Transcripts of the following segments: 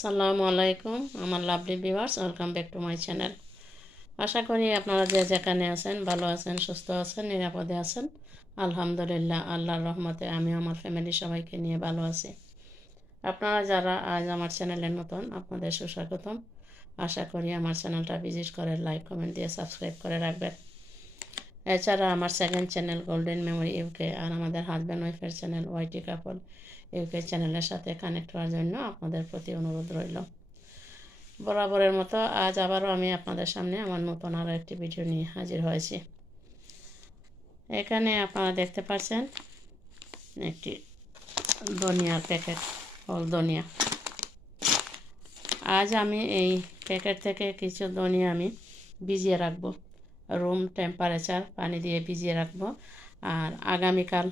আসসালামু আলাইকুম, আমার lovely viewers welcome back to my channel আশা করি আপনারা যে যেখানে আছেন, ভালো আছেন, সুস্থ আছেন, নিরাপদে আছেন। আলহামদুলিল্লাহ, আল্লাহর রহমতে আমি আমার ফ্যামিলি সবাইকে নিয়ে ভালো আছি। আপনারা যারা আজ আমার চ্যানেলের নতুন, আপনাদের সুস্বাগতম। আশা করি আমার চ্যানেলটা ভিজিট করে লাইক কমেন্ট দিয়ে সাবস্ক্রাইব করে রাখবেন। এছাড়া আমার second channel golden memory UK আর আমাদের হাজব্যান্ড ওয়াইফের চ্যানেল ওয়াইটি কাপল ইউকে চ্যানেলের সাথে কানেক্ট হওয়ার জন্য আপনাদের প্রতি অনুরোধ রইল। বরাবরের মতো আজ আবারও আমি আপনাদের সামনে আমার নতুন আরও একটি ভিডিও নিয়ে হাজির হয়েছি। এখানে আপনারা দেখতে পাচ্ছেন একটি ধনিয়ার প্যাকেট হল ধনিয়া। আজ আমি এই প্যাকেট থেকে কিছু ধনিয়া আমি ভিজিয়ে রাখব। রুম টেম্পারেচার পানি দিয়ে ভিজিয়ে রাখব। আর আগামীকাল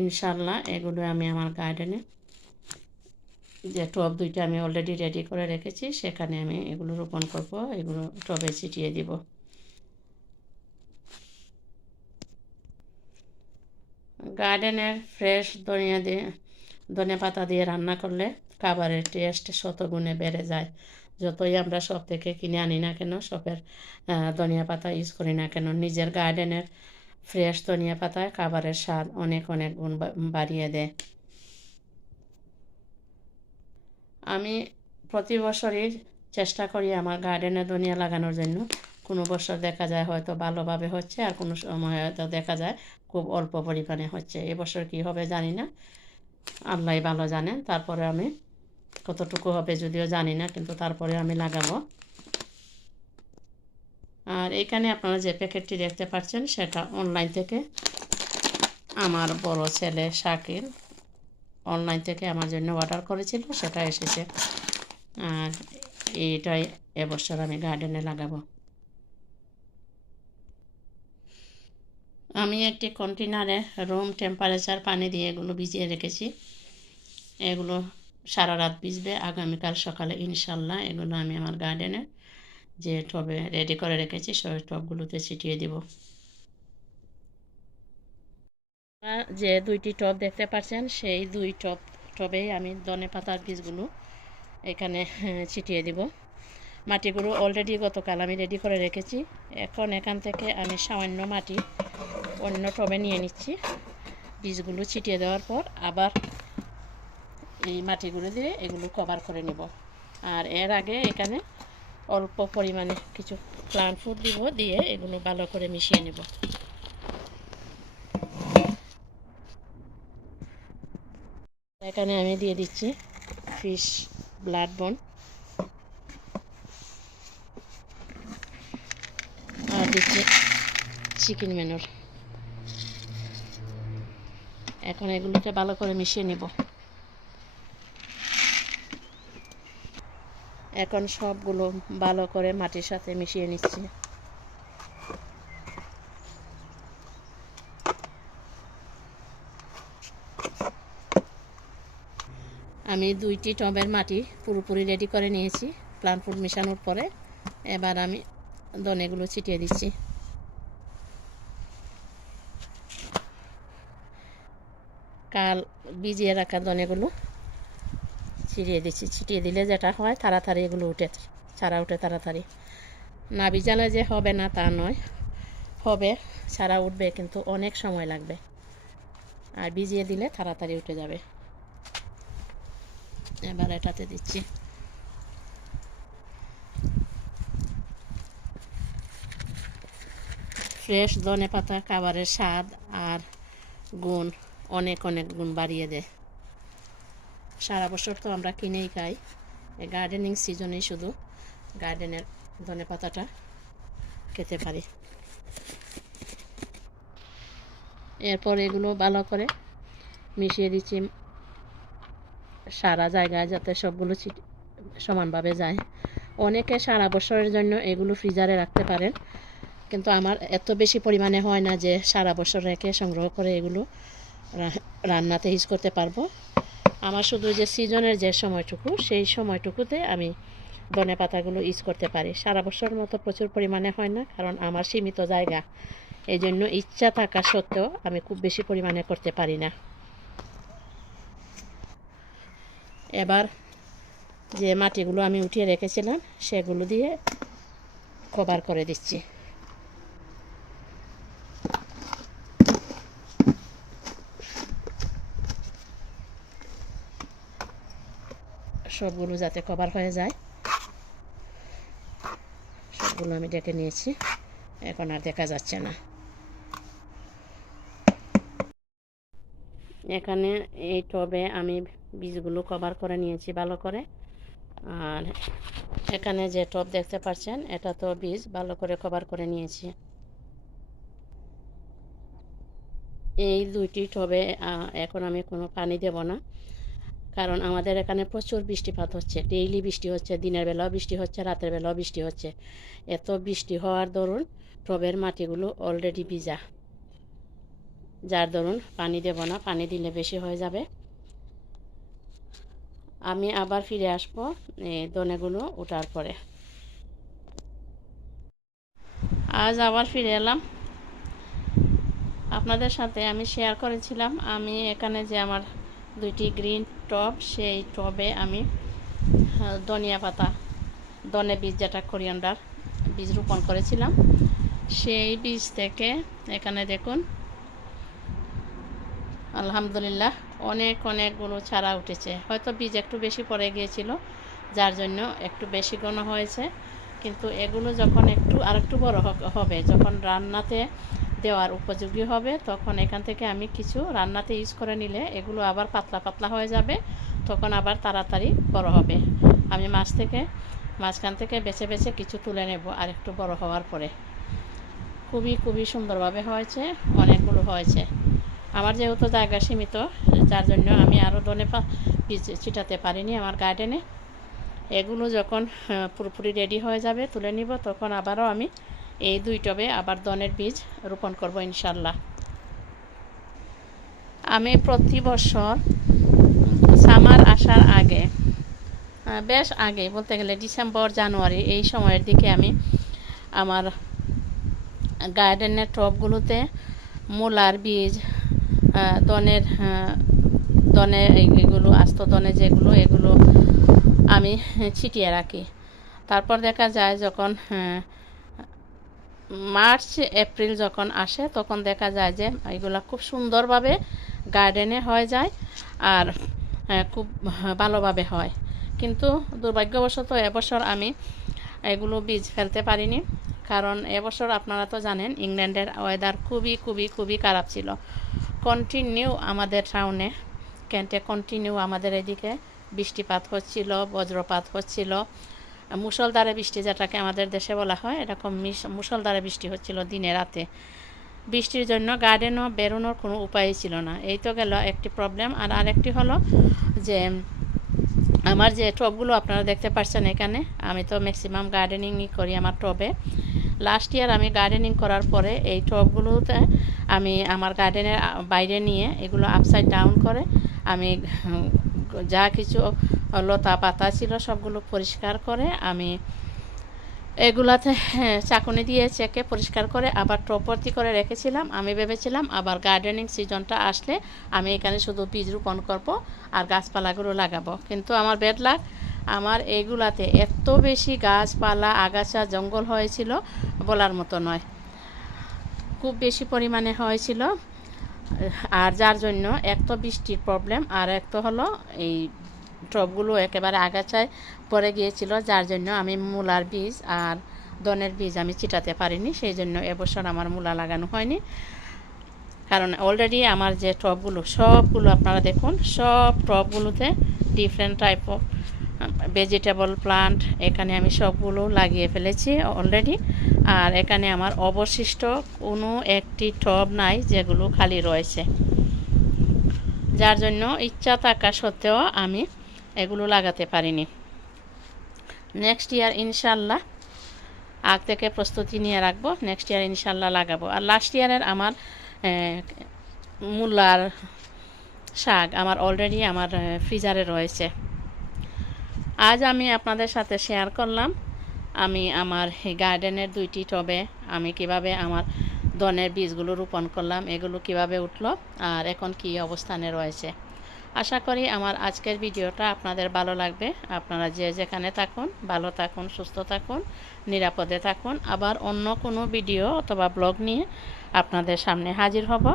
ইনশাল্লাহ এগুলো আমি আমার গার্ডেনে যে টব দুইটা আমি অলরেডি রেডি করে রেখেছি, সেখানে আমি এগুলো রোপণ করব, এগুলো টবে ছিটিয়ে দিব। গার্ডেনের ফ্রেশ ধনিয়া দিয়ে ধনে পাতা দিয়ে রান্না করলে খাবারের টেস্ট শতগুণে বেড়ে যায়। যতই আমরা সব থেকে কিনে আনি না কেন, সবের ধনিয়া পাতা ইউজ করি না কেন, নিজের গার্ডেনের ফ্রেশ ধনিয়া পাতায় খাবারের স্বাদ অনেক অনেক গুণ বাড়িয়ে দেয়। আমি প্রতি বছরই চেষ্টা করি আমার গার্ডেনে ধনিয়া লাগানোর জন্য। কোনো বছর দেখা যায় হয়তো ভালোভাবে হচ্ছে, আর কোনো সময় হয়তো দেখা যায় খুব অল্প পরিমাণে হচ্ছে। এবছর কি হবে জানি না। আল্লাহ ভালো জানেন। তারপরে আমি কতটুকু হবে যদিও জানি না, কিন্তু তারপরে আমি লাগাবো। আর এখানে আপনারা যে প্যাকেটটি দেখতে পাচ্ছেন, সেটা অনলাইন থেকে আমার বড় ছেলে শাকিল অনলাইন থেকে আমার জন্য অর্ডার করেছিল, সেটা এসেছে। আর এইটাই এবছর আমি গার্ডেনে লাগাবো। আমি একটি কন্টেনারে রুম টেম্পারেচার পানি দিয়ে এগুলো ভিজিয়ে রেখেছি। এগুলো সারা রাত ভিজবে। আগামীকাল সকালে ইনশাল্লাহ এগুলো আমি আমার গার্ডেনে যে টবে রেডি করে রেখেছি, সেই টবগুলোতে ছিটিয়ে দিব। যে দুইটি টব দেখতে পাচ্ছেন, সেই দুই টব, টবেই আমি ধনে পাতার বীজগুলো এখানে ছিটিয়ে দিব। মাটিগুলো অলরেডি গতকাল আমি রেডি করে রেখেছি। এখন এখান থেকে আমি সামান্য মাটি অন্য টবে নিয়ে নিচ্ছি। বীজগুলো ছিটিয়ে দেওয়ার পর আবার এই মাটিগুলো দিয়ে এগুলো কভার করে নেব। আর এর আগে এখানে অল্প পরিমাণে কিছু প্লান্ট ফুড দিব, দিয়ে এগুলো ভালো করে মিশিয়ে নেব। এখানে আমি দিয়ে দিচ্ছি ফিশ ব্লাড বন আর দিচ্ছি চিকেন মেনুর এখন এগুলোকে ভালো করে মিশিয়ে নেব। এখন সবগুলো ভালো করে মাটির সাথে মিশিয়ে নিচ্ছি। আমি দুইটি টবের মাটি পুরোপুরি রেডি করে নিয়েছি প্লান্ট ফুড মেশানোর পরে। এবার আমি দনেগুলো ছিটিয়ে দিচ্ছি। কাল ভিজিয়ে রাখা দনেগুলো ছিটিয়ে দিচ্ছি ছিটিয়ে দিলে যেটা হয় তাড়াতাড়ি এগুলো উঠে ছাড়া উঠে তাড়াতাড়ি। না ভিজালে যে হবে না তা নয়, হবে, ছাড়া উঠবে কিন্তু অনেক সময় লাগবে। আর ভিজিয়ে দিলে তাড়াতাড়ি উঠে যাবে। এবার এটাতে দিচ্ছি। ফ্রেশ ধনে পাতা খাবারের স্বাদ আর গুণ, অনেক অনেক গুণ বাড়িয়ে দেয় সারা বছর তো আমরা কিনেই খাই। গার্ডেনিং সিজনেই শুধু। গার্ডেনের ধনে পাতাটা খেতে পারি। এরপর এগুলো ভালো করে মিশিয়ে দিচ্ছি। সারা জায়গায় যাতে সবগুলো সমানভাবে যায়। অনেকে সারা বছরের জন্য এগুলো ফ্রিজারে রাখতে পারেন। কিন্তু আমার এত বেশি পরিমাণে হয় না যে সারা বছর রেখে সংগ্রহ করে এগুলো রান্নাতে ইউজ করতে পারব। আমার শুধু যে সিজনের যে সময়টুকু, সেই সময়টুকুতে আমি ধনে পাতাগুলো ইউজ করতে পারি। সারা বছর মতো প্রচুর পরিমাণে হয় না, কারণ আমার সীমিত জায়গা। এই জন্য ইচ্ছা থাকা সত্ত্বেও আমি খুব বেশি পরিমাণে করতে পারি না। এবার যে মাটিগুলো আমি উঠিয়ে রেখেছিলাম, সেগুলো দিয়ে কভার করে দিচ্ছি। সবগুলো যাতে কভার হয়ে যায়। সবগুলো আমি ডেকে নিয়েছি। এখন আর দেখা যাচ্ছে না। এখানে এই টবে আমি বীজগুলো কভার করে নিয়েছি ভালো করে। আর এখানে যে টব দেখতে পাচ্ছেন, এটা তো বীজ ভালো করে কভার করে নিয়েছি। এই দুইটি টবে এখন আমি কোনো পানি দেব না। কারণ আমাদের এখানে প্রচুর বৃষ্টিপাত হচ্ছে। ডেইলি বৃষ্টি হচ্ছে, দিনের বেলাও বৃষ্টি হচ্ছে, রাতের বেলাও বৃষ্টি হচ্ছে। এত বৃষ্টি হওয়ার দরুন টবের মাটিগুলো অলরেডি ভিজা। যার দরুন পানি দেব না, পানি দিলে বেশি হয়ে যাবে। আমি আবার ফিরে আসব দনেগুলো ওঠার পরে। আজ আবার ফিরে এলাম। আপনাদের সাথে আমি শেয়ার করেছিলাম, আমি এখানে যে আমার দুইটি গ্রিন টব সেই টবে আমি ধনিয়া পাতা দনে বীজ যেটা কোরিয়ান্ডার বীজ রোপণ করেছিলাম। সেই বীজ থেকে এখানে দেখুন, আলহামদুলিল্লাহ অনেক অনেকগুলো চারা উঠেছে। হয়তো বীজ একটু বেশি পড়ে গিয়েছিল, যার জন্য একটু বেশি ঘন হয়েছে। কিন্তু এগুলো যখন একটু আরেকটু বড় হ- হবে, যখন রান্নাতে দেওয়ার উপযোগী হবে। তখন এখান থেকে আমি কিছু রান্নাতে ইউজ করে নিলে এগুলো আবার পাতলা পাতলা হয়ে যাবে, তখন আবার তাড়াতাড়ি বড় হবে। আমি মাছ থেকে, মাঝখান থেকে বেছে বেছে কিছু তুলে নেব আর একটু বড় হওয়ার পরে। খুবই খুবই সুন্দরভাবে হয়েছে, অনেকগুলো হয়েছে। আমার যেহেতু জায়গা সীমিত, যার জন্য আমি আরও ধনে পা ছিটাতে পারিনি আমার গার্ডেনে এগুলো যখন পুরোপুরি রেডি হয়ে যাবে তুলে নিব, তখন আবারও আমি এই দুই টবে আবার ধনের বীজ রোপণ করব ইনশাল্লাহ আমি প্রতি বছর সামার আসার আগে বেশ আগে বলতে গেলে ডিসেম্বর জানুয়ারি এই সময়ের দিকে আমি আমার গার্ডেনের টবগুলোতে মূলার বীজ দনের দনে এই- এগুলো আস্ত দনে যেগুলো এগুলো আমি ছিটিয়ে রাখি। তারপর দেখা যায় যখন আহ, মার্চ, এপ্রিল যখন আসে, তখন দেখা যায় যে এগুলো খুব সুন্দরভাবে গার্ডেনে হয়ে যায় আর খুব ভালোভাবে হয়। কিন্তু দুর্ভাগ্যবশত এবছর আমি এগুলো বীজ ফেলতে পারিনি। কারণ এবছর আপনারা তো জানেন, ইংল্যান্ডের ওয়েদার খুবই খুবই খুবই খারাপ ছিল। কন্টিনিউ আমাদের টাউনে কেন্টে কন্টিনিউ আমাদের এদিকে বৃষ্টিপাত হচ্ছিল, বজ্রপাত হচ্ছিল। মুষলধারে বৃষ্টি যেটাকে আমাদের দেশে বলা হয়, এরকম মিস- মুষলধারে বৃষ্টি হচ্ছিল দিনে রাতে। বৃষ্টির জন্য গার্ডেনও বেরোনোর কোনো উপায়ই ছিল না। এই তো গেল একটি প্রবলেম আর আরেকটি হলো যে, আমার যে টবগুলো আপনারা দেখতে পাচ্ছেন এখানে, আমি তো ম্যাক্সিমাম গার্ডেনিংই করি আমার টবে। লাস্ট ইয়ার আমি গার্ডেনিং করার পরে এই টবগুলোতে আমি আমার গার্ডেনের বাইরে নিয়ে এগুলো আপসাইড ডাউন করে আমি যা কিছু লতা পাতা ছিল সবগুলো পরিষ্কার করে আমি এগুলাতে হ্যাঁ, চাকুনি দিয়ে চেকে পরিষ্কার করে আবার টপর্তি করে রেখেছিলাম। আমি ভেবেছিলাম আবার গার্ডেনিং সিজনটা আসলে আমি এখানে শুধু বীজ রোপণ করব আর গাছপালাগুলো লাগাবো। কিন্তু আমার বেড লাগ আমার এইগুলাতে এত বেশি গাছপালা আগাছা জঙ্গল হয়েছিল বলার মতো নয়। খুব বেশি পরিমাণে হয়েছিল। আর যার জন্য এক তো বৃষ্টির প্রবলেম আর এক তো হলো এই টবগুলো একেবারে আগাছায় পড়ে গিয়েছিল, যার জন্য আমি মূলার বীজ আর দনের বীজ আমি চিটাতে পারিনি, সেই জন্য এবছর আমার মূলা লাগানো হয়নি। কারণ অলরেডি আমার যে টবগুলো সবগুলো আপনারা দেখুন, সব টবগুলোতে different type of vegetable plant এখানে আমি সবগুলো লাগিয়ে ফেলেছি অলরেডি আর এখানে আমার অবশিষ্ট কোনো একটি টব নাই যেগুলো খালি রয়েছে। যার জন্য ইচ্ছা থাকা সত্ত্বেও আমি এগুলো লাগাতে পারিনি। নেক্সট ইয়ার ইনশাল্লাহ আগ থেকে প্রস্তুতি নিয়ে রাখব। নেক্সট ইয়ার ইনশাল্লাহ লাগাবো। আর লাস্ট ইয়ারের আমার মূলার শাক আমার অলরেডি আমার ফ্রিজারে রয়েছে। আজ আমি আপনাদের সাথে শেয়ার করলাম। আমি আমার গার্ডেনের দুইটি টবে আমি কীভাবে আমার ধনের বীজগুলো রোপণ করলাম, এগুলো কীভাবে উঠল আর এখন কি অবস্থানে রয়েছে। আশা করি আমার আজকের ভিডিওটা আপনাদের ভালো লাগবে। আপনারা যে যেখানে থাকুন, ভালো থাকুন, সুস্থ থাকুন, নিরাপদে থাকুন। আবার অন্য কোনো ভিডিও অথবা ব্লগ নিয়ে আপনাদের সামনে হাজির হব।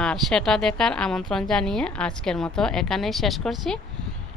আর সেটা দেখার আমন্ত্রণ জানিয়ে আজকের মতো এখানেই শেষ করছি।